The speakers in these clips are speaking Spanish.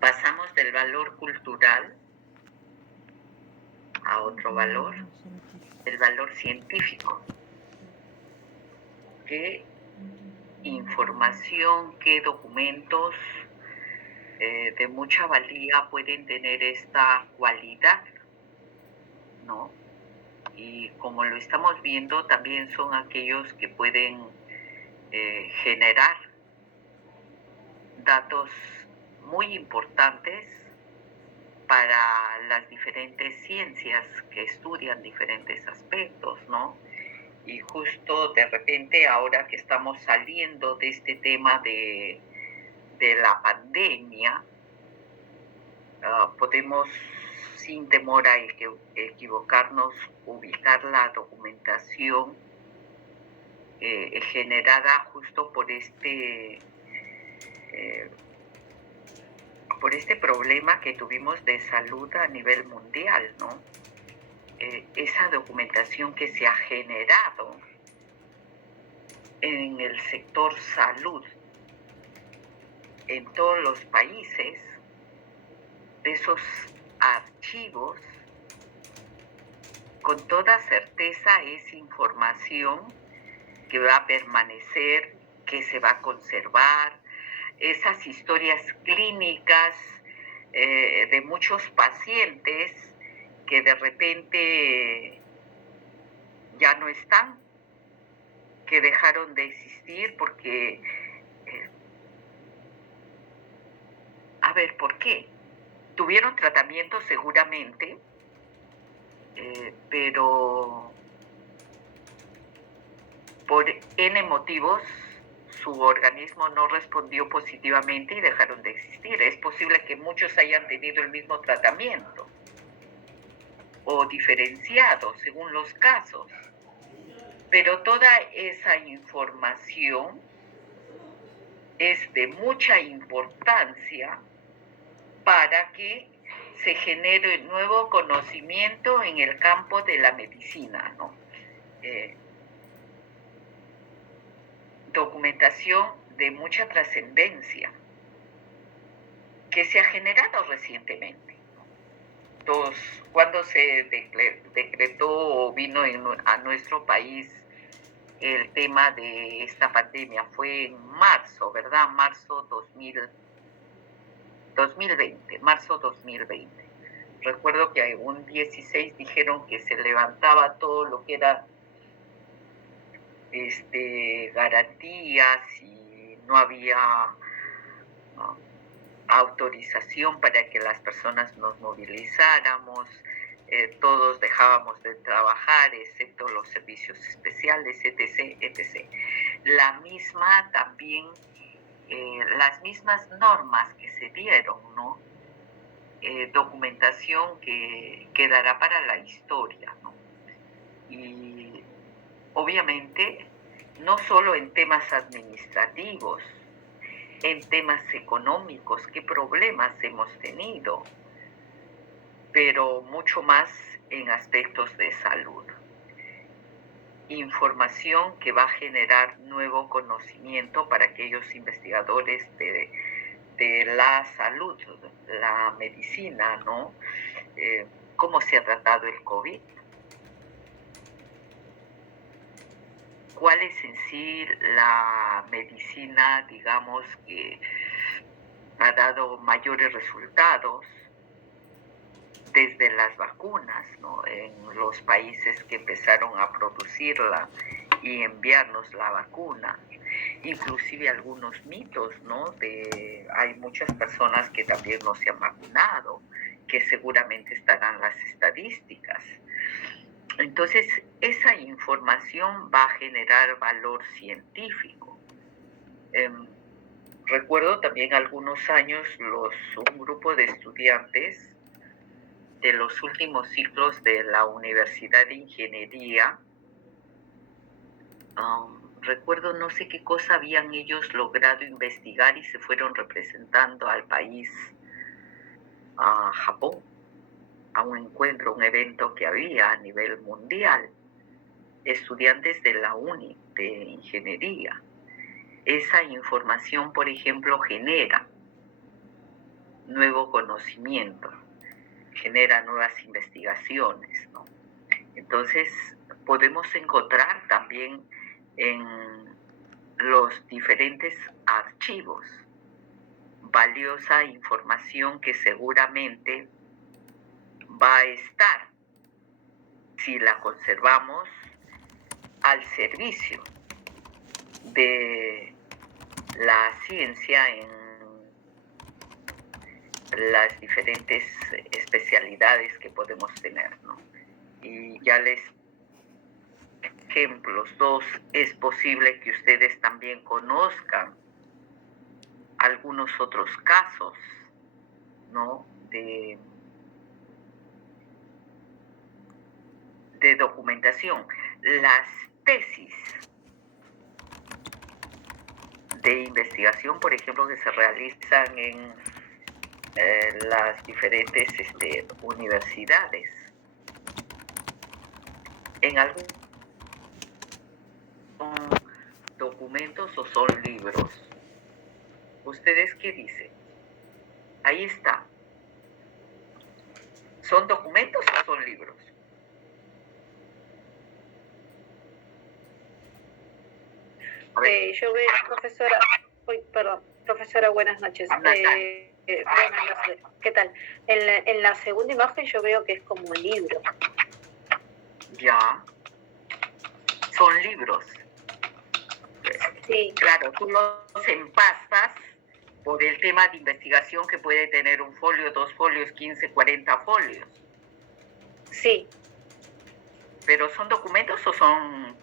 pasamos del valor cultural a otro valor, el valor científico. ¿Qué información, qué documentos de mucha valía pueden tener esta cualidad, ¿no? Y como lo estamos viendo, también son aquellos que pueden generar datos muy importantes para las diferentes ciencias que estudian diferentes aspectos, ¿no? Y justo de repente, ahora que estamos saliendo de este tema de la pandemia, podemos, sin temor a equivocarnos, ubicar la documentación generada justo por este problema que tuvimos de salud a nivel mundial, ¿no? Esa documentación que se ha generado en el sector salud en todos los países, esos archivos, con toda certeza es información que va a permanecer, que se va a conservar, esas historias clínicas de muchos pacientes que de repente ya no están, que dejaron de existir porque, a ver, ¿por qué? Tuvieron tratamiento seguramente, pero por N motivos su organismo no respondió positivamente y dejaron de existir. Es posible que muchos hayan tenido el mismo tratamiento o diferenciado según los casos, pero toda esa información es de mucha importancia para que se genere nuevo conocimiento en el campo de la medicina, ¿no? Documentación de mucha trascendencia que se ha generado recientemente. Cuando se decretó o vino a nuestro país el tema de esta pandemia, fue en marzo, ¿verdad? Marzo 2020, marzo 2020. Recuerdo que un 16 dijeron que se levantaba todo lo que era garantías y no había autorización para que las personas nos movilizáramos, todos dejábamos de trabajar excepto los servicios especiales, etc., etc. La misma también, las mismas normas que se dieron, ¿no? Documentación que quedará para la historia, ¿no? Y obviamente, no solo en temas administrativos, en temas económicos, qué problemas hemos tenido, pero mucho más en aspectos de salud. Información que va a generar nuevo conocimiento para aquellos investigadores de la salud, la medicina, ¿no? ¿Cómo se ha tratado el COVID? ¿Cuál es en sí la medicina, digamos, que ha dado mayores resultados desde las vacunas, ¿no? En los países que empezaron a producirla y enviarnos la vacuna? Inclusive algunos mitos, ¿no? Hay muchas personas que también no se han vacunado, que seguramente estarán las estadísticas. Entonces, esa información va a generar valor científico. Recuerdo también algunos años un grupo de estudiantes de los últimos ciclos de la Universidad de Ingeniería, recuerdo no sé qué cosa habían ellos logrado investigar y se fueron representando al país, a Japón, a un encuentro, un evento que había a nivel mundial, estudiantes de la UNI, de Ingeniería. Esa información, por ejemplo, genera nuevo conocimiento, genera nuevas investigaciones, ¿no? Entonces, podemos encontrar también en los diferentes archivos valiosa información que seguramente va a estar, si la conservamos, al servicio de la ciencia en las diferentes especialidades que podemos tener, ¿no? Y ya les ejemplos dos, es posible que ustedes también conozcan algunos otros casos, ¿no? de documentación. Las tesis de investigación, por ejemplo, que se realizan en las diferentes universidades, en algún documentos o son libros. ¿Ustedes qué dicen? Ahí está. ¿Son documentos o son libros? Yo veo, profesora, buenas noches. Buenas noches. ¿Qué tal? En la segunda imagen yo veo que es como un libro. Ya. Son libros. Sí. Claro, tú los empastas por el tema de investigación que puede tener un folio, 2 folios, 15, 40 folios. Sí. ¿Pero son documentos o son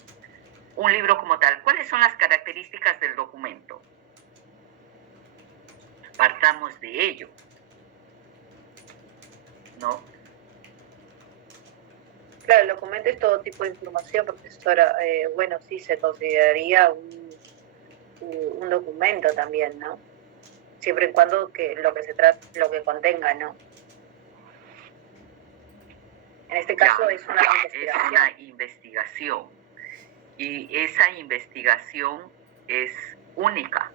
un libro como tal? ¿Cuáles son las características del documento? Partamos de ello, ¿no? Claro, el documento es todo tipo de información, profesora. Bueno, sí, se consideraría un documento también, ¿no? Siempre y cuando que lo que contenga, ¿no? En este caso es una investigación. Es una investigación. Y esa investigación es única.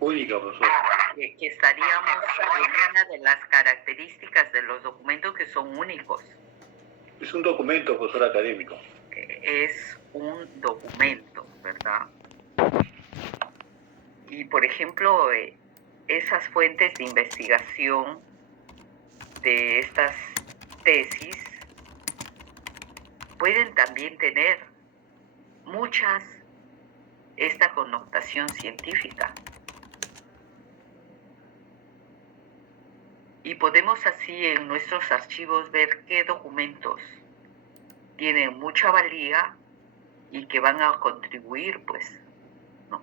Única, profesora. Que estaríamos en una de las características de los documentos que son únicos. Es un documento, profesor académico. Es un documento, ¿verdad? Y, por ejemplo, esas fuentes de investigación de estas tesis pueden también tener esta connotación científica. Y podemos así en nuestros archivos ver qué documentos tienen mucha valía y que van a contribuir, pues, ¿no?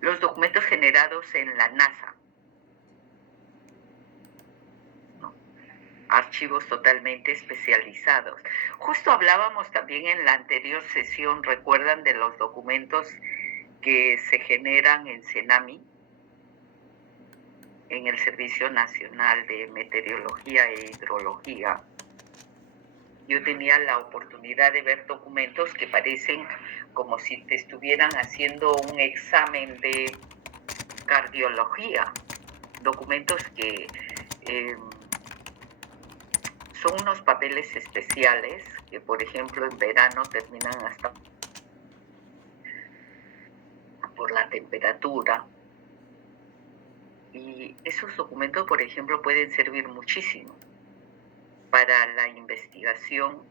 Los documentos generados en la NASA, ¿no? Archivos totalmente especializados. Justo hablábamos también en la anterior sesión, ¿recuerdan de los documentos que se generan en CENAMI, en el Servicio Nacional de Meteorología e Hidrología? Yo tenía la oportunidad de ver documentos que parecen como si te estuvieran haciendo un examen de cardiología, documentos que son unos papeles especiales que, por ejemplo, en verano terminan hasta por la temperatura. Y esos documentos, por ejemplo, pueden servir muchísimo para la investigación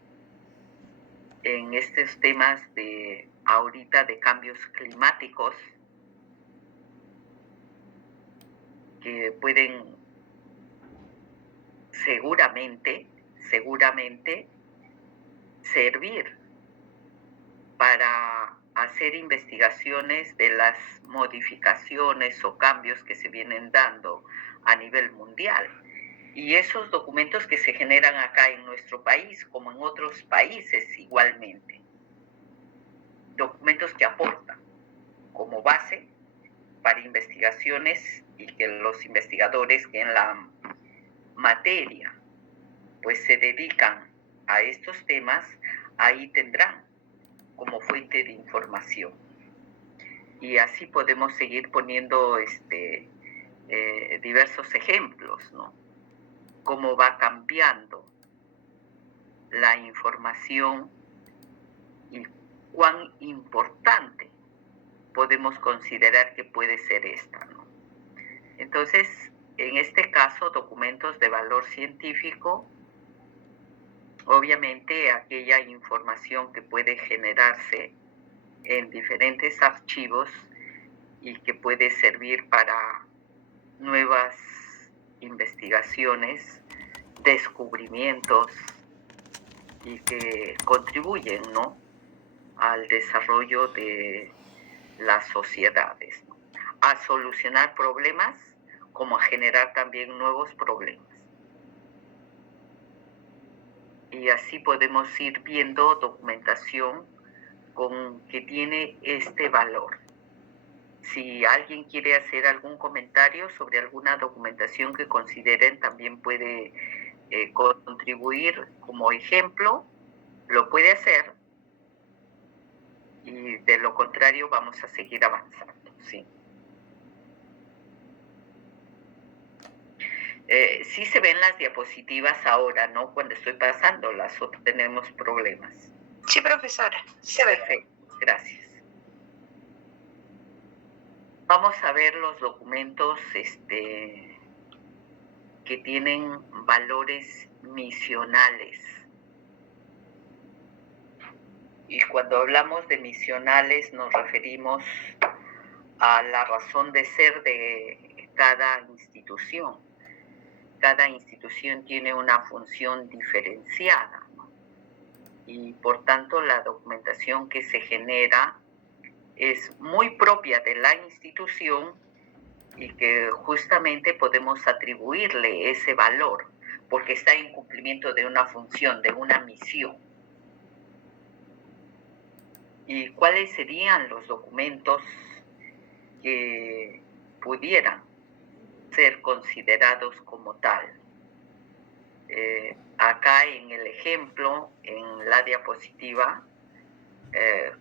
en estos temas de ahorita de cambios climáticos que pueden seguramente servir para hacer investigaciones de las modificaciones o cambios que se vienen dando a nivel mundial. Y esos documentos que se generan acá en nuestro país, como en otros países igualmente. Documentos que aportan como base para investigaciones y que los investigadores que en la materia pues se dedican a estos temas, ahí tendrán como fuente de información. Y así podemos seguir poniendo diversos ejemplos, ¿no? Cómo va cambiando la información y cuán importante podemos considerar que puede ser esta, ¿no? Entonces, en este caso, documentos de valor científico, obviamente aquella información que puede generarse en diferentes archivos y que puede servir para nuevas investigaciones, descubrimientos y que contribuyen, ¿no?, al desarrollo de las sociedades, ¿no?, a solucionar problemas como a generar también nuevos problemas. Y así podemos ir viendo documentación que tiene este valor. Si alguien quiere hacer algún comentario sobre alguna documentación que consideren también puede contribuir como ejemplo, lo puede hacer, y de lo contrario vamos a seguir avanzando, ¿sí? Sí se ven las diapositivas ahora, ¿no? Cuando estoy pasándolas o tenemos problemas. Sí, profesora, se ve. Perfecto, gracias. Vamos a ver los documentos que tienen valores misionales. Y cuando hablamos de misionales nos referimos a la razón de ser de cada institución. Cada institución tiene una función diferenciada, ¿no? Y por tanto la documentación que se genera es muy propia de la institución y que justamente podemos atribuirle ese valor porque está en cumplimiento de una función, de una misión. ¿Y cuáles serían los documentos que pudieran ser considerados como tal? Acá en el ejemplo, en la diapositiva,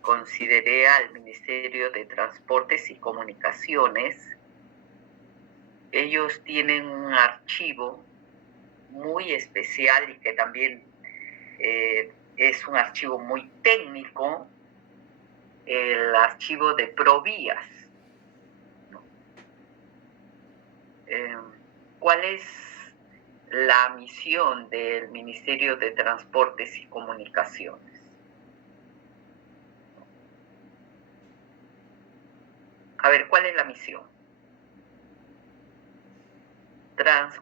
consideré al Ministerio de Transportes y Comunicaciones. Ellos tienen un archivo muy especial y que también es un archivo muy técnico, el archivo de Provías. ¿Cuál es la misión del Ministerio de Transportes y Comunicaciones? A ver, ¿cuál es la misión?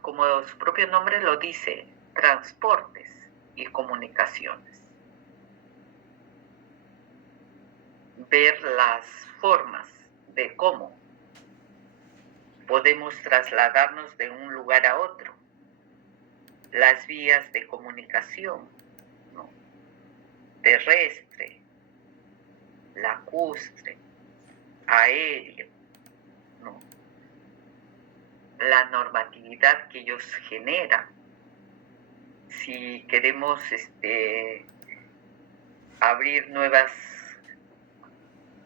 Como su propio nombre lo dice, transportes y comunicaciones. Ver las formas de cómo podemos trasladarnos de un lugar a otro, las vías de comunicación, ¿no?, terrestre, lacustre, aéreo, ¿no?, la normatividad que ellos generan. Si queremos abrir nuevas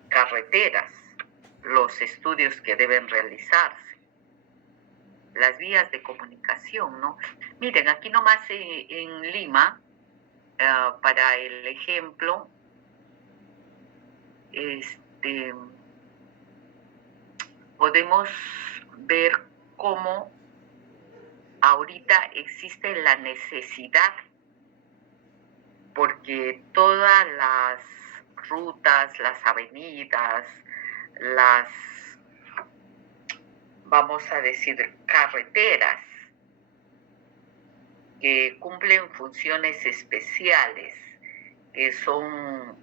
carreteras, los estudios que deben realizarse, las vías de comunicación, ¿no? Miren, aquí nomás en Lima, para el ejemplo, podemos ver cómo ahorita existe la necesidad, porque todas las rutas, las avenidas, las, vamos a decir, carreteras que cumplen funciones especiales, que son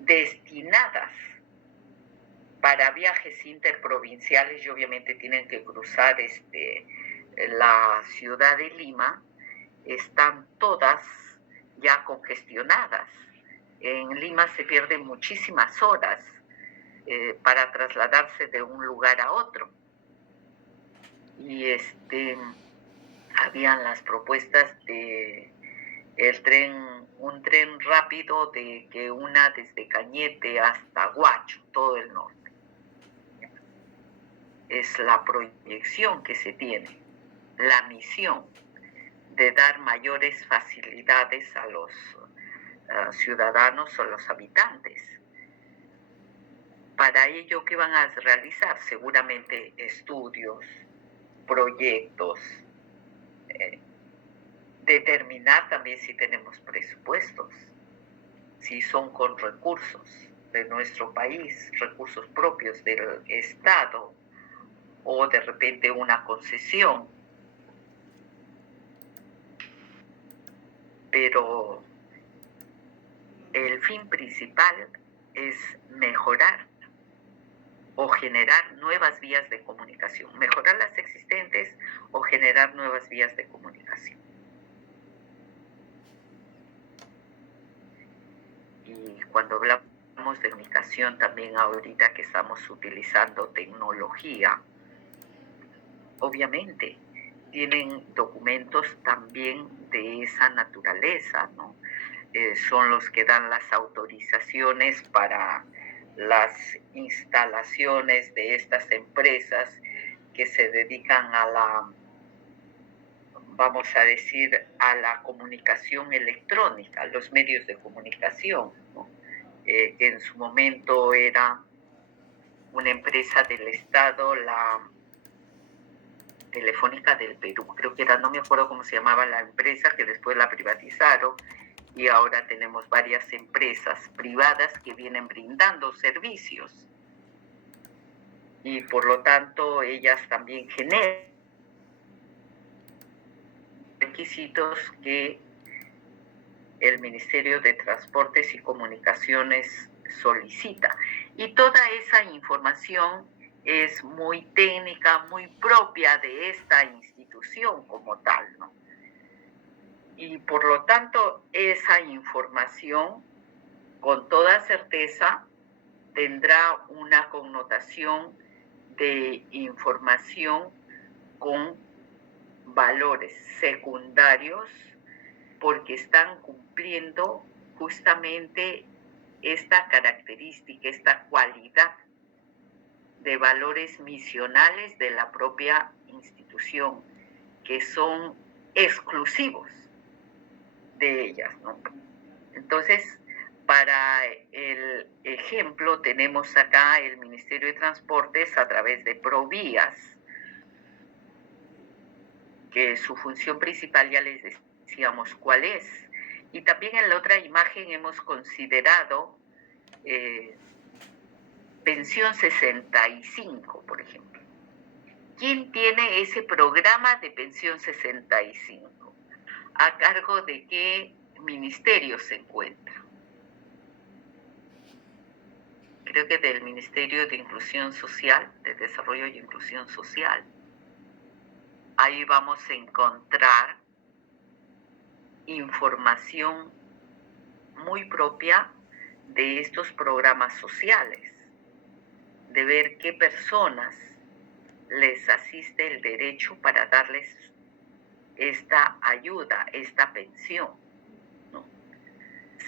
destinadas para viajes interprovinciales y obviamente tienen que cruzar la ciudad de Lima, están todas ya congestionadas. En Lima se pierden muchísimas horas para trasladarse de un lugar a otro. Y habían las propuestas de un tren rápido de que una desde Cañete hasta Huacho, todo el norte. es la proyección que se tiene, la misión de dar mayores facilidades a los ciudadanos o los habitantes. Para ello, ¿qué van a realizar? Seguramente estudios, proyectos, determinar también si tenemos presupuestos, si son con recursos de nuestro país, recursos propios del Estado, o de repente una concesión. Pero el fin principal es mejorar o generar nuevas vías de comunicación, mejorar las existentes o generar nuevas vías de comunicación. Y cuando hablamos de comunicación, también ahorita que estamos utilizando tecnología, obviamente tienen documentos también de esa naturaleza, ¿no? Son los que dan las autorizaciones para las instalaciones de estas empresas que se dedican a la, vamos a decir, a la comunicación electrónica, los medios de comunicación, ¿no? En su momento era una empresa del Estado, la Telefónica del Perú, creo que era, no me acuerdo cómo se llamaba la empresa, que después la privatizaron, y ahora tenemos varias empresas privadas que vienen brindando servicios. Y por lo tanto, ellas también generan requisitos que el Ministerio de Transportes y Comunicaciones solicita. Y toda esa información es muy técnica, muy propia de esta institución como tal, ¿no? Y por lo tanto, esa información, con toda certeza, tendrá una connotación de información con valores secundarios, porque están cumpliendo justamente esta característica, esta cualidad de valores misionales de la propia institución, que son exclusivos de ellas, ¿no? Entonces, para el ejemplo, tenemos acá el Ministerio de Transportes a través de Provías, que su función principal ya les decíamos cuál es. Y también en la otra imagen hemos considerado Pensión 65, por ejemplo. ¿Quién tiene ese programa de Pensión 65? ¿A cargo de qué ministerio se encuentra? Creo que del Ministerio de Inclusión Social, de Desarrollo y Inclusión Social. Ahí vamos a encontrar información muy propia de estos programas sociales, de ver qué personas les asiste el derecho para darles esta ayuda, esta pensión, ¿no?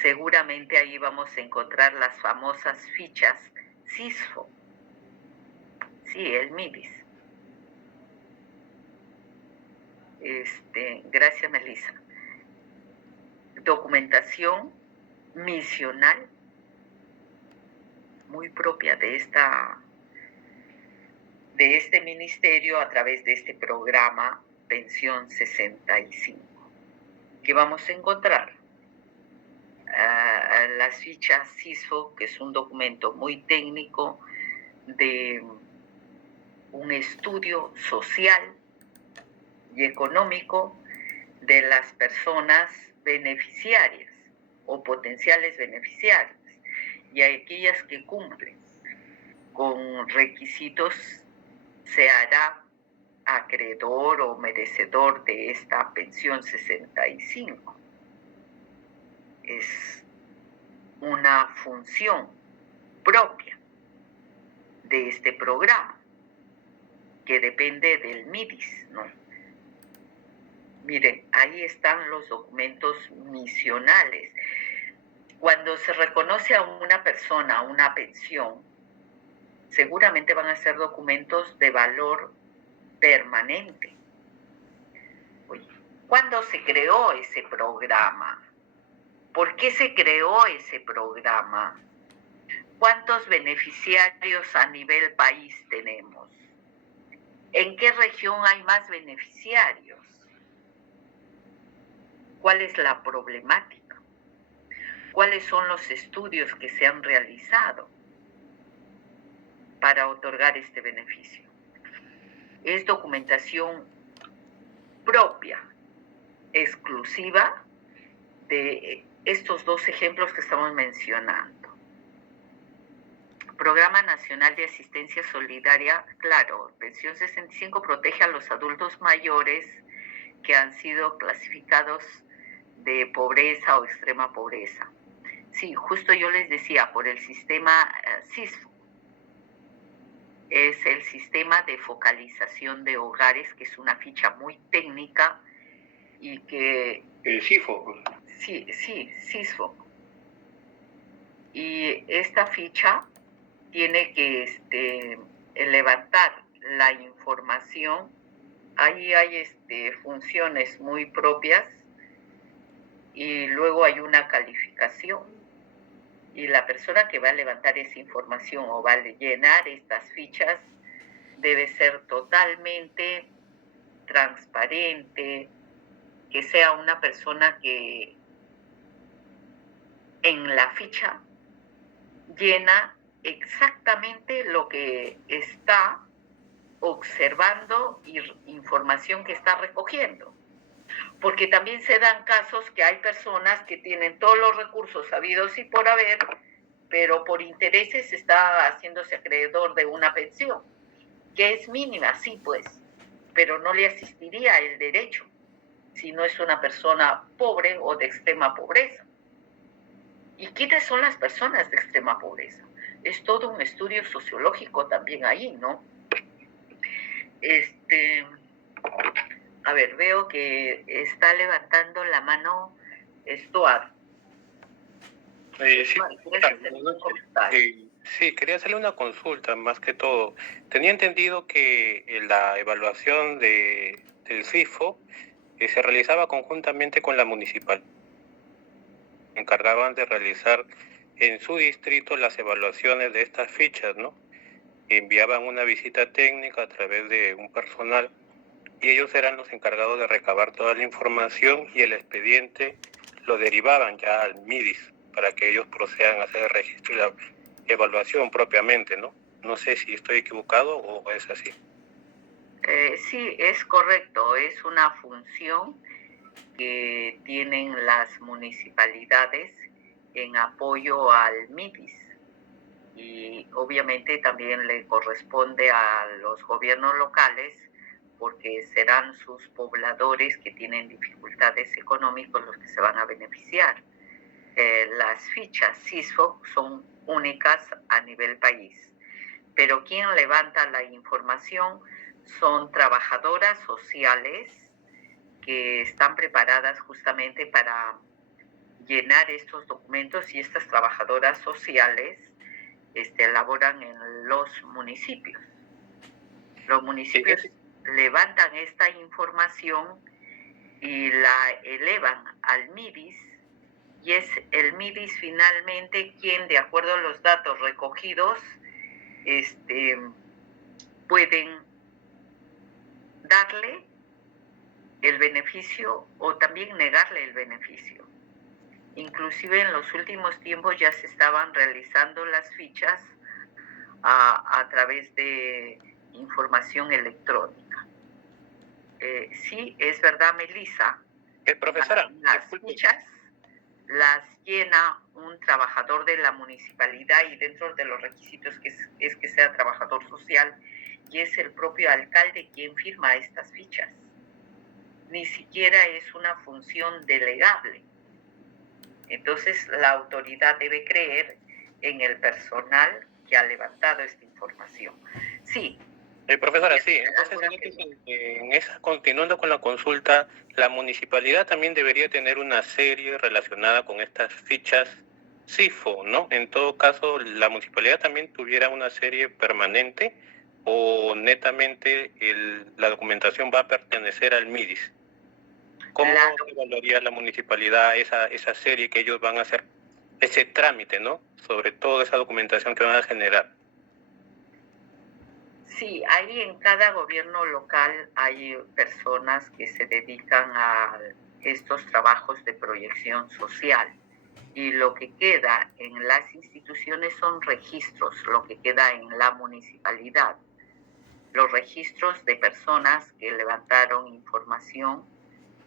Seguramente ahí vamos a encontrar las famosas fichas CISFO. Sí, el MIDIS. Gracias, Melissa. Documentación misional muy propia de este ministerio a través de este programa Pensión 65. ¿Qué vamos a encontrar? Las fichas CISFO, que es un documento muy técnico de un estudio social y económico de las personas beneficiarias o potenciales beneficiarias, y aquellas que cumplen con requisitos se hará acreedor o merecedor de esta pensión 65. Es una función propia de este programa que depende del MIDIS, ¿no? Miren, ahí están los documentos misionales. Cuando se reconoce a una persona una pensión, seguramente van a ser documentos de valor permanente. Oye, ¿cuándo se creó ese programa? ¿Por qué se creó ese programa? ¿Cuántos beneficiarios a nivel país tenemos? ¿En qué región hay más beneficiarios? ¿Cuál es la problemática? ¿Cuáles son los estudios que se han realizado para otorgar este beneficio? Es documentación propia, exclusiva de estos dos ejemplos que estamos mencionando. Programa Nacional de Asistencia Solidaria, claro, Pensión 65 protege a los adultos mayores que han sido clasificados de pobreza o extrema pobreza. Sí, justo yo les decía, por el sistema SISFO. Es el sistema de focalización de hogares, que es una ficha muy técnica y que... El CIFO. Sí, SISFO. Y esta ficha tiene que levantar la información. Ahí hay funciones muy propias y luego hay una calificación. Y la persona que va a levantar esa información o va a llenar estas fichas debe ser totalmente transparente, que sea una persona que en la ficha llena exactamente lo que está observando y información que está recogiendo. Porque también se dan casos que hay personas que tienen todos los recursos habidos y por haber, pero por intereses está haciéndose acreedor de una pensión, que es mínima, sí pues, pero no le asistiría el derecho si no es una persona pobre o de extrema pobreza. ¿Y quiénes son las personas de extrema pobreza? Es todo un estudio sociológico también ahí, ¿no? A ver, veo que está levantando la mano Stuart. Sí, quería hacerle una consulta más que todo. Tenía entendido que la evaluación del CIFO se realizaba conjuntamente con la municipal. Encargaban de realizar en su distrito las evaluaciones de estas fichas, ¿no? Enviaban una visita técnica a través de un personal y ellos eran los encargados de recabar toda la información y el expediente lo derivaban ya al MIDIS para que ellos procedan a hacer el registro y la evaluación propiamente, ¿no? No sé si estoy equivocado o es así. Sí, es correcto, es una función que tienen las municipalidades en apoyo al MIDIS y obviamente también le corresponde a los gobiernos locales porque serán sus pobladores que tienen dificultades económicas los que se van a beneficiar. Las fichas SISFO son únicas a nivel país, pero quien levanta la información son trabajadoras sociales que están preparadas justamente para llenar estos documentos y estas trabajadoras sociales laboran en los municipios. Los municipios levantan esta información y la elevan al MIDIS y es el MIDIS finalmente quien, de acuerdo a los datos recogidos, pueden darle el beneficio o también negarle el beneficio. Inclusive en los últimos tiempos ya se estaban realizando las fichas a través de información electrónica. Sí, es verdad, Melissa. Profesora, las fichas las llena un trabajador de la municipalidad y dentro de los requisitos es que sea trabajador social y es el propio alcalde quien firma estas fichas. Ni siquiera es una función delegable. Entonces la autoridad debe creer en el personal que ha levantado esta información. Sí. Profesora, sí. Entonces, continuando con la consulta, la municipalidad también debería tener una serie relacionada con estas fichas CIFO, ¿no? En todo caso, ¿la municipalidad también tuviera una serie permanente o netamente la documentación va a pertenecer al MIDIS? ¿Cómo evaluaría la municipalidad esa serie que ellos van a hacer, ese trámite, ¿no? Sobre toda esa documentación que van a generar. Sí, ahí en cada gobierno local hay personas que se dedican a estos trabajos de proyección social. Y lo que queda en las instituciones son registros, lo que queda en la municipalidad. Los registros de personas que levantaron información.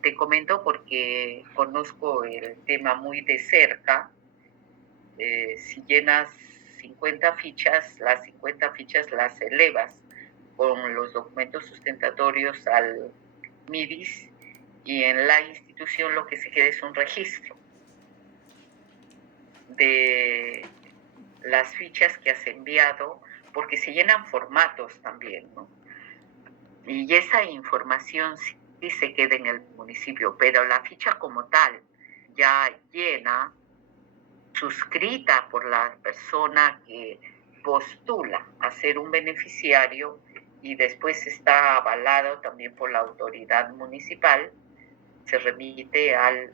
Te comento porque conozco el tema muy de cerca. Si llenas 50 fichas, las 50 fichas las elevas con los documentos sustentatorios al MIDIS y en la institución lo que se queda es un registro de las fichas que has enviado, porque se llenan formatos también, ¿no? Y esa información sí se queda en el municipio, pero la ficha como tal, ya llena, suscrita por la persona que postula a ser un beneficiario y después está avalado también por la autoridad municipal, se remite al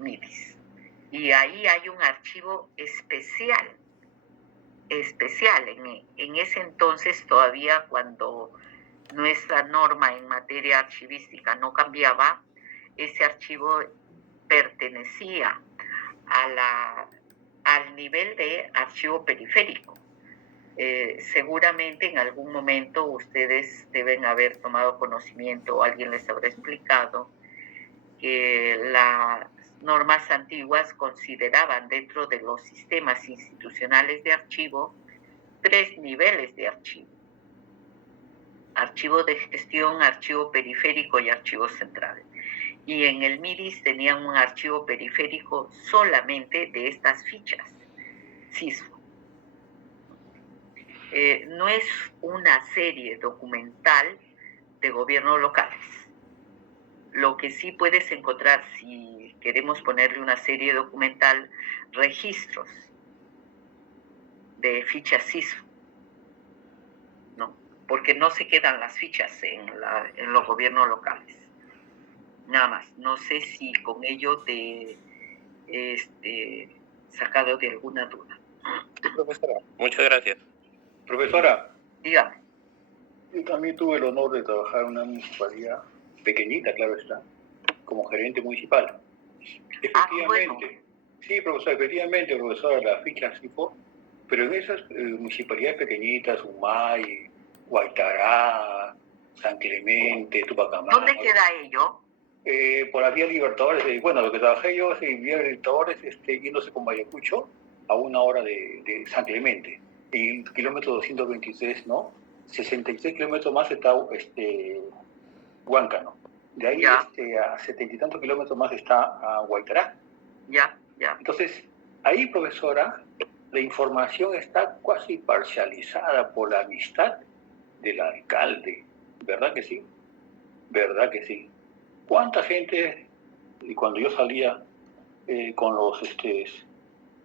MIDIS. Y ahí hay un archivo especial. En ese entonces, todavía cuando nuestra norma en materia archivística no cambiaba, ese archivo pertenecía al nivel de archivo periférico. Seguramente en algún momento ustedes deben haber tomado conocimiento o alguien les habrá explicado que las normas antiguas consideraban dentro de los sistemas institucionales de archivo 3 niveles de archivo: archivo de gestión, archivo periférico y archivo central. Y en el MIDIS tenían un archivo periférico solamente de estas fichas, CISFO. No es una serie documental de gobiernos locales. Lo que sí puedes encontrar, si queremos ponerle una serie documental, registros de fichas CISFO, ¿no? Porque no se quedan las fichas en los gobiernos locales. Nada más. No sé si con ello te he sacado de alguna duda. Sí, profesora. Muchas gracias. Profesora, Dígame. yo también tuve el honor de trabajar en una municipalidad pequeñita, claro está, como gerente municipal. Efectivamente, sí, profesor, efectivamente, profesora, las fichas CIFO, pero en esas municipalidades pequeñitas, Humay, Guaitará, San Clemente, Tupac. ¿Dónde queda ello? Por la vía Libertadores, bueno, lo que trabajé yo es en vía Libertadores, yéndose con Ayacucho a 1 hora de San Clemente, en el kilómetro 223, ¿no? 66 kilómetros más está Huáncano. De ahí a 70 y tantos kilómetros más está Guaitará. Ya. Entonces, ahí, profesora, la información está casi parcializada por la amistad del alcalde. ¿Verdad que sí? ¿Verdad que sí? ¿Cuánta gente, y cuando yo salía con los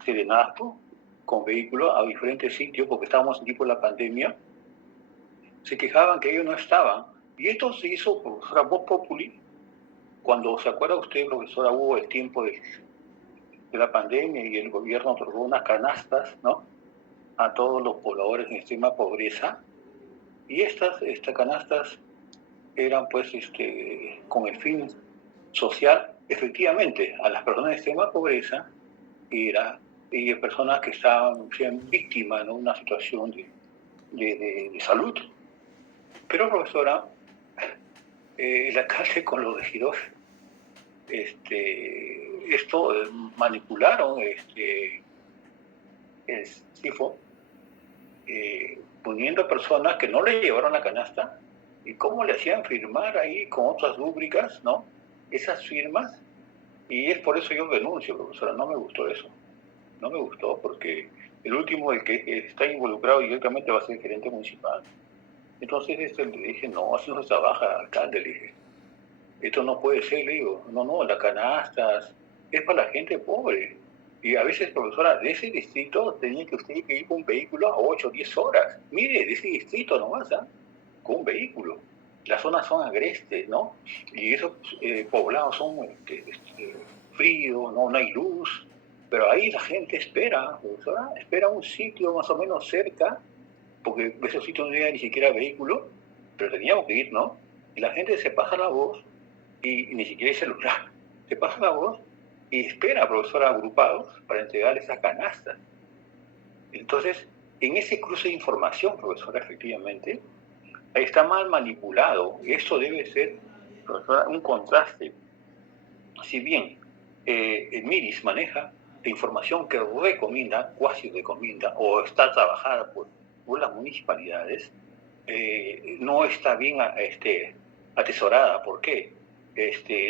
serenatos, con vehículos a diferentes sitios, porque estábamos en tipo de la pandemia, se quejaban que ellos no estaban? Y esto se hizo, profesora, Voz Populi, cuando, ¿se acuerda usted, profesora, hubo el tiempo de la pandemia y el gobierno otorgó unas canastas, ¿no?, a todos los pobladores en extrema pobreza? Y estas canastas eran, pues, con el fin social, efectivamente, a las personas de extrema pobreza y personas que sean víctimas de una situación de salud. Pero, profesora, el alcalde con los regidores, esto manipularon el CIFO, poniendo a personas que no le llevaron la canasta y cómo le hacían firmar ahí con otras rúbricas, ¿no?, esas firmas. Y es por eso yo denuncio, profesora. No me gustó eso. No me gustó porque el último, el que está involucrado directamente, va a ser el gerente municipal. Entonces le dije, no, así no se trabaja, alcalde, le dije. Esto no puede ser, le digo. No, las canastas es para la gente pobre. Y a veces, profesora, de ese distrito tenía que usted ir con un vehículo a 8 o 10 horas. Mire, de ese distrito nomás, ¿ah? Con un vehículo. Las zonas son agrestes, ¿no? Y esos poblados son fríos, no hay luz. Pero ahí la gente espera, profesora, espera un sitio más o menos cerca, porque esos sitios no había ni siquiera vehículo, pero teníamos que ir, ¿no? Y la gente se pasa la voz, y ni siquiera hay celular, se pasa la voz y espera, profesora, agrupados para entregar esas canastas. Entonces, en ese cruce de información, profesora, efectivamente, está mal manipulado. Eso debe ser, profesora, un contraste. Si bien el MIRIS maneja la información que recomienda, cuasi recomienda, o está trabajada por las municipalidades, no está bien atesorada. ¿Por qué?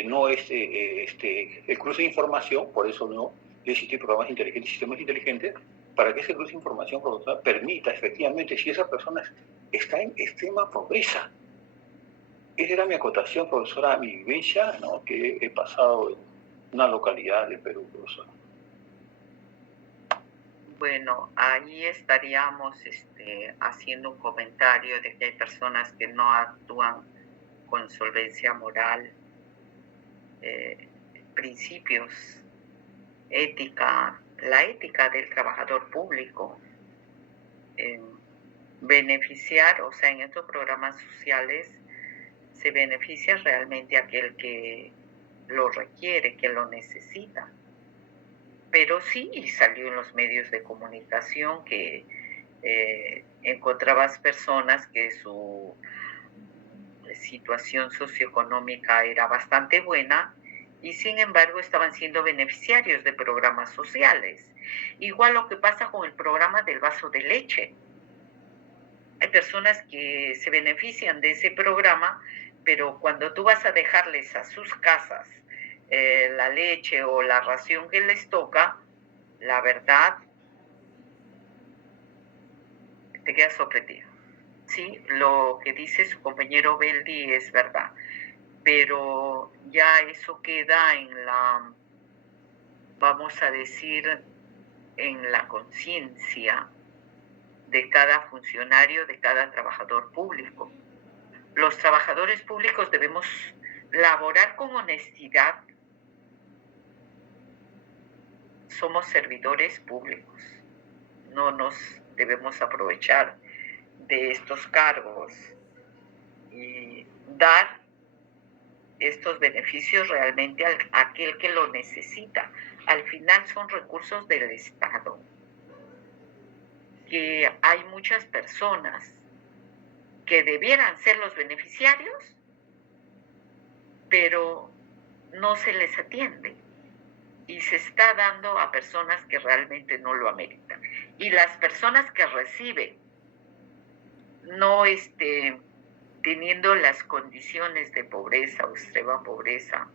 No es el cruce de información, por eso no existen programas inteligentes, sistemas inteligentes, para que ese cruce de información, profesora, permita efectivamente, si esa persona está en extrema pobreza. Esa era mi acotación, profesora, mi vivencia, ¿no? Que he pasado en una localidad de Perú, profesora. Bueno, ahí estaríamos haciendo un comentario de que hay personas que no actúan con solvencia moral, principios, ética, la ética del trabajador público, beneficiar, o sea, en estos programas sociales se beneficia realmente aquel que lo requiere, que lo necesita. Pero sí salió en los medios de comunicación que encontrabas personas que su situación socioeconómica era bastante buena y sin embargo estaban siendo beneficiarios de programas sociales. Igual lo que pasa con el programa del vaso de leche. Hay personas que se benefician de ese programa, pero cuando tú vas a dejarles a sus casas la leche o la ración que les toca, la verdad, te quedas sorprendido. Sí, lo que dice su compañero Beldi es verdad, pero ya eso queda en la, vamos a decir, en la conciencia de cada funcionario, de cada trabajador público. Los trabajadores públicos debemos laborar con honestidad. Somos servidores públicos. No nos debemos aprovechar de estos cargos y dar estos beneficios realmente a aquel que lo necesita. Al final son recursos del Estado, que hay muchas personas que debieran ser los beneficiarios, pero no se les atiende y se está dando a personas que realmente no lo ameritan. Y las personas que reciben, no teniendo las condiciones de pobreza o extrema pobreza,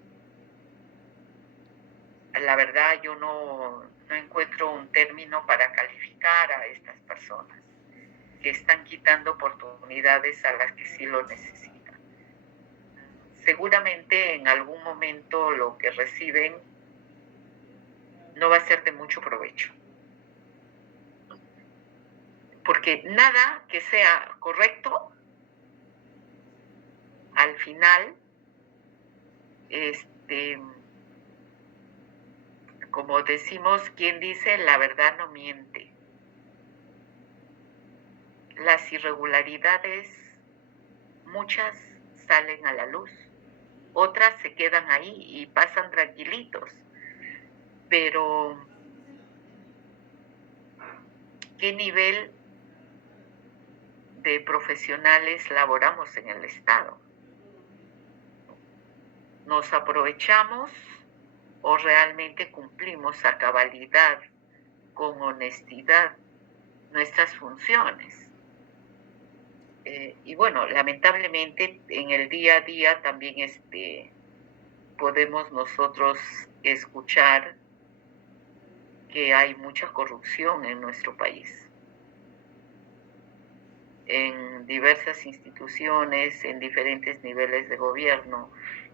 la verdad yo no encuentro un término para calificar a estas personas que están quitando oportunidades a las que sí lo necesitan. Seguramente en algún momento lo que reciben no va a ser de mucho provecho. Porque nada que sea correcto, al final, como decimos, quien dice la verdad no miente. Las irregularidades, muchas salen a la luz, otras se quedan ahí y pasan tranquilitos. Pero, ¿qué nivel de profesionales laboramos en el Estado? ¿Nos aprovechamos o realmente cumplimos a cabalidad, con honestidad, nuestras funciones? Y bueno, lamentablemente en el día a día también podemos nosotros escuchar que hay mucha corrupción en nuestro país, en diversas instituciones, en diferentes niveles de gobierno,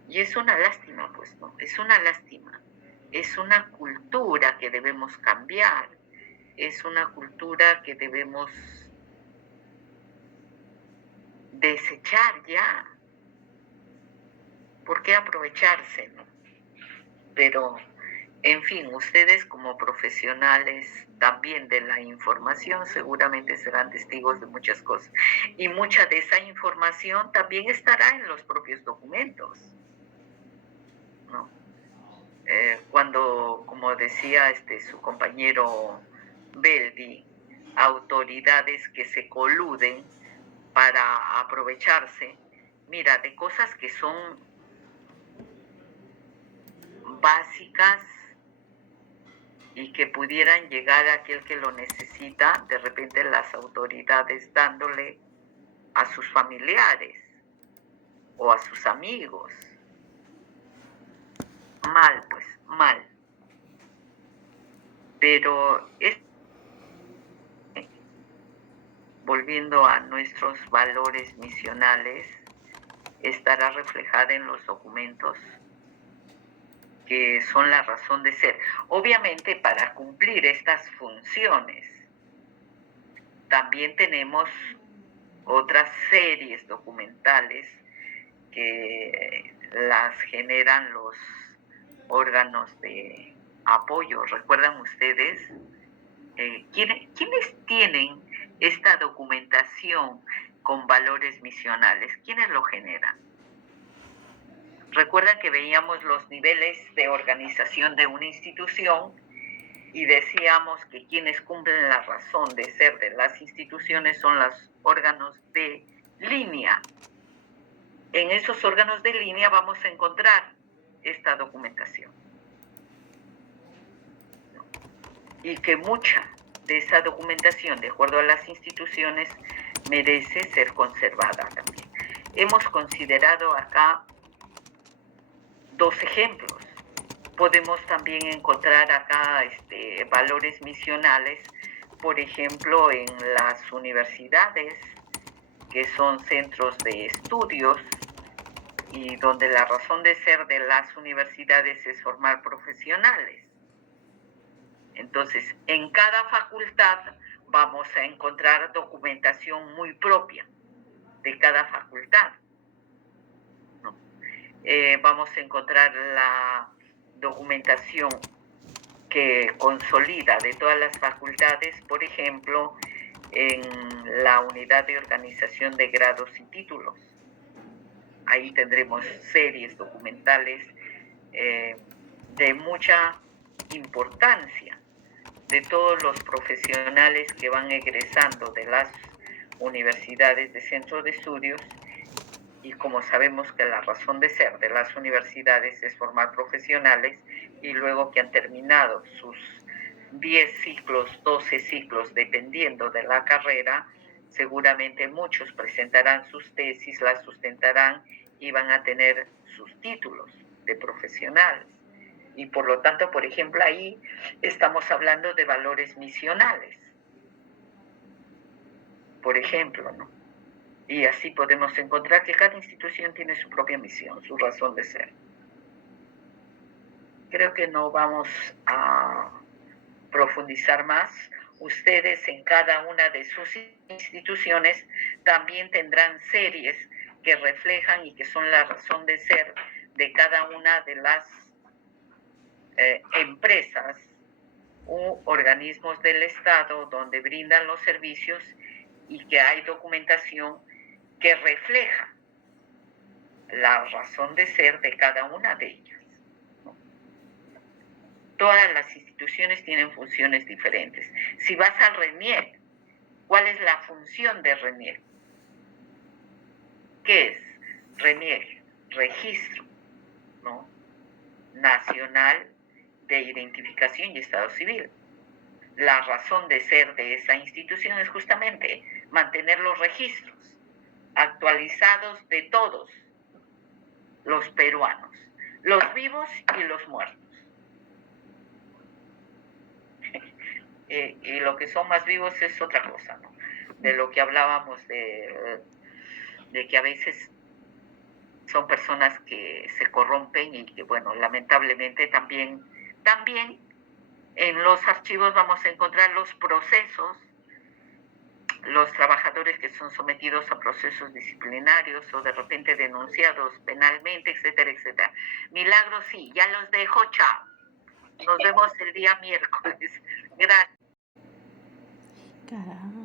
y es una lástima, pues, ¿no? Es una lástima. es una cultura que debemos cambiar, es una cultura que debemos desechar ya. ¿Por qué aprovecharse, no? Pero, en fin, ustedes como profesionales también de la información seguramente serán testigos de muchas cosas. Y mucha de esa información también estará en los propios documentos, ¿no? Cuando, como decía su compañero Beldi, autoridades que se coluden para aprovecharse, mira, de cosas que son básicas y que pudieran llegar a aquel que lo necesita, de repente las autoridades dándole a sus familiares o a sus amigos. Mal, pues, mal. Pero volviendo a nuestros valores misionales, estará reflejada en los documentos que son la razón de ser. Obviamente, para cumplir estas funciones, también tenemos otras series documentales que las generan los órganos de apoyo. ¿Recuerdan ustedes? ¿Quiénes tienen esta documentación con valores misionales? ¿Quiénes lo generan? Recuerdan que veíamos los niveles de organización de una institución y decíamos que quienes cumplen la razón de ser de las instituciones son los órganos de línea. En esos órganos de línea vamos a encontrar esta documentación. Y que mucha de esa documentación, de acuerdo a las instituciones, merece ser conservada también. Hemos considerado acá 2 ejemplos. Podemos también encontrar acá valores misionales, por ejemplo, en las universidades, que son centros de estudios y donde la razón de ser de las universidades es formar profesionales. Entonces, en cada facultad vamos a encontrar documentación muy propia de cada facultad, ¿no? Vamos a encontrar la documentación que consolida de todas las facultades, por ejemplo, en la unidad de organización de grados y títulos. Ahí tendremos series documentales de mucha importancia de todos los profesionales que van egresando de las universidades de centro de estudios, y como sabemos que la razón de ser de las universidades es formar profesionales, y luego que han terminado sus 10 ciclos, 12 ciclos, dependiendo de la carrera, seguramente muchos presentarán sus tesis, las sustentarán y van a tener sus títulos de profesionales. Y por lo tanto, por ejemplo, ahí estamos hablando de valores misionales, por ejemplo, ¿no? Y así podemos encontrar que cada institución tiene su propia misión, su razón de ser. Creo que no vamos a profundizar más. Ustedes en cada una de sus instituciones también tendrán series que reflejan y que son la razón de ser de cada una de las empresas u organismos del Estado donde brindan los servicios, y que hay documentación que refleja la razón de ser de cada una de ellas, ¿no? Todas las instituciones tienen funciones diferentes. Si vas al RENIEC, ¿cuál es la función de RENIEC? ¿Qué es RENIEC? Registro, ¿no?, Nacional de Identificación y Estado Civil. La razón de ser de esa institución es justamente mantener los registros actualizados de todos los peruanos, los vivos y los muertos. Y lo que son más vivos es otra cosa, ¿no? De lo que hablábamos de que a veces son personas que se corrompen y que, bueno, lamentablemente también También en los archivos vamos a encontrar los procesos, los trabajadores que son sometidos a procesos disciplinarios o de repente denunciados penalmente, etcétera, etcétera. Milagros, sí, ya los dejo, chao. Nos vemos el día miércoles. Gracias. Caramba.